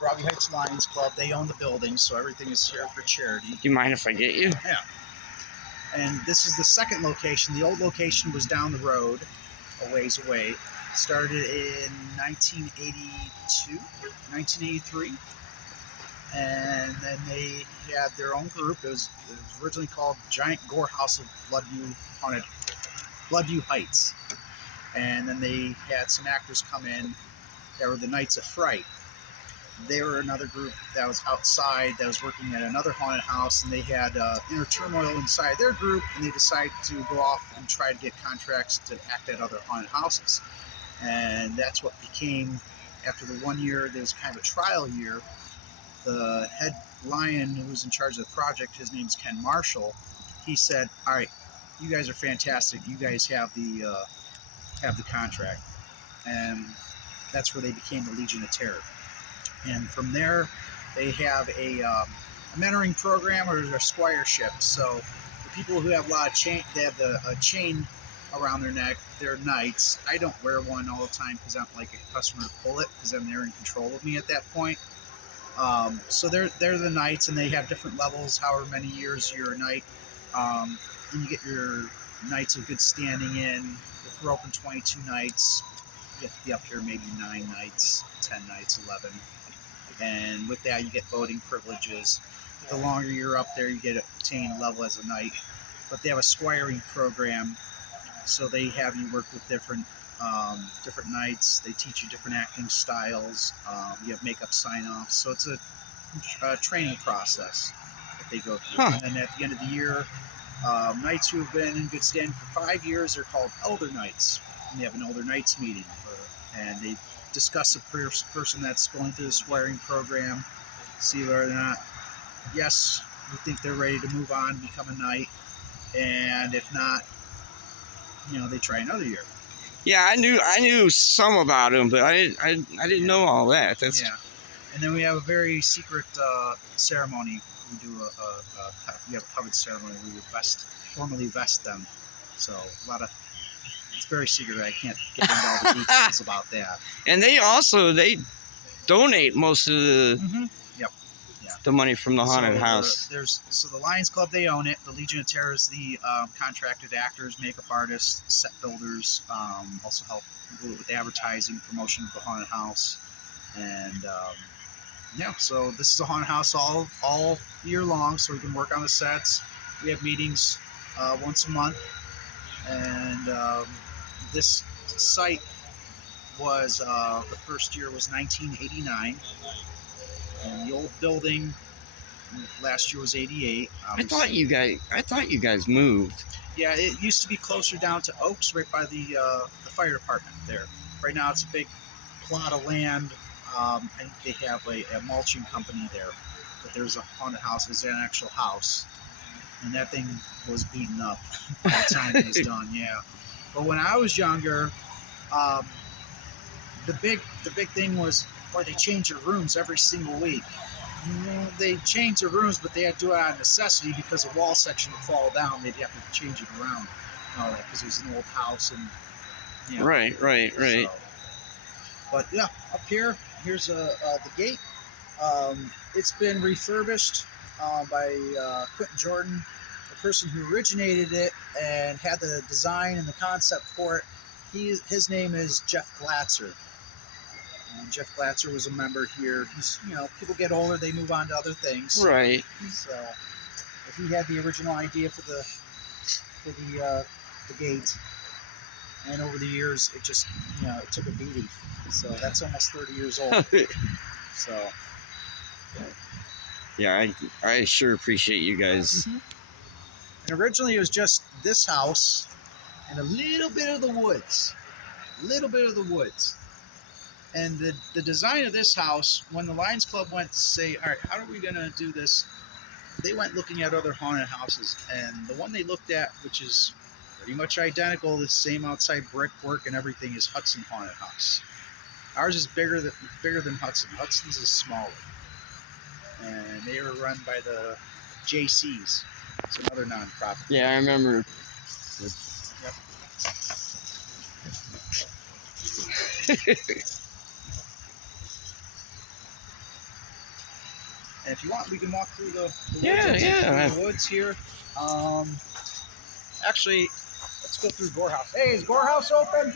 Broadview Heights Lions Club. They own the building, so everything is here for charity. Do you mind if I get you? Yeah. And this is the second location. The old location was down the road, a ways away. Started in 1982, 1983. And then they had their own group. It was originally called Giant Gore House of Bloodview Heights. And then they had some actors come in that were the Knights of Fright. They were another group that was outside that was working at another haunted house, and they had inner turmoil inside their group, and they decided to go off and try to get contracts to act at other haunted houses. And that's what became, after the 1 year, there was kind of a trial year. The head lion who was in charge of the project, his name's Ken Marshall, he said, all right, you guys are fantastic. You guys have the contract. And that's where they became the Legion of Terror. And from there, they have a mentoring program or a squireship. So the people who have a lot of chain, they have a chain around their neck. They're knights. I don't wear one all the time because I don't like a customer to pull it, because then they're in control of me at that point. So they're the knights, and they have different levels. However many years you're a knight, and you get your knights of good standing in. If we're open 22 nights, you have to be up here maybe 9 nights, 10 nights, 11. And with that, you get voting privileges. The longer you're up there, you get obtain a level as a knight. But they have a squiring program, so they have you work with different knights. They teach you different acting styles. You have makeup sign-offs. So it's a training process that they go through. And then at the end of the year, knights who have been in good standing for 5 years are called elder knights. And they have an elder knights meeting, and they discuss a person that's going through the squiring program, see whether or not, yes, we think they're ready to move on, become a knight, and if not, they try another year. Yeah, I knew some about him, but I didn't know all that. That's yeah. And then we have a very secret ceremony. We do we have a covered ceremony where we formally vest them. So it's very secret. I can't get into all the details about that. And they donate most of the the money from the haunted house. So the Lions Club, they own it. The Legion of Terror is the contracted actors, makeup artists, set builders, also help with advertising, promotion of the haunted house. And so this is a haunted house all year long, so we can work on the sets. We have meetings once a month. And this site was, the first year was 1989. And the old building last year was 88. Obviously. I thought you guys moved. Yeah, it used to be closer down to Oaks, right by the fire department there. Right now it's a big plot of land. I think they have a mulching company there. But there's a haunted house. It's an actual house. And that thing was beaten up by the time it was done, yeah. But when I was younger, the big thing was, they changed their rooms every single week. They changed their rooms, but they had to do it out of necessity because the wall section would fall down. They'd have to change it around, because it was an old house. And Right. So, but yeah, up here's the gate. It's been refurbished by Quentin Jordan, the person who originated it and had the design and the concept for it. His name is Jeff Glatzer. And Jeff Glatzer was a member here. He's, people get older, they move on to other things. Right. So, but he had the original idea for the gate, and over the years, it just, it took a beating. So that's almost 30 years old. So. Yeah, I sure appreciate you guys. Mm-hmm. And originally it was just this house and a little bit of the woods. And the design of this house, when the Lions Club went to say, all right, how are we going to do this? They went looking at other haunted houses. And the one they looked at, which is pretty much identical, the same outside brickwork and everything, is Hudson Haunted House. Ours is bigger than Hudson. Hudson's is smaller. And they were run by the JCs. It's another nonprofit. Yeah, I remember. Yep. And if you want, we can walk through the woods. Yeah. The woods here. Actually, let's go through Gorehouse. Hey, is Gorehouse open?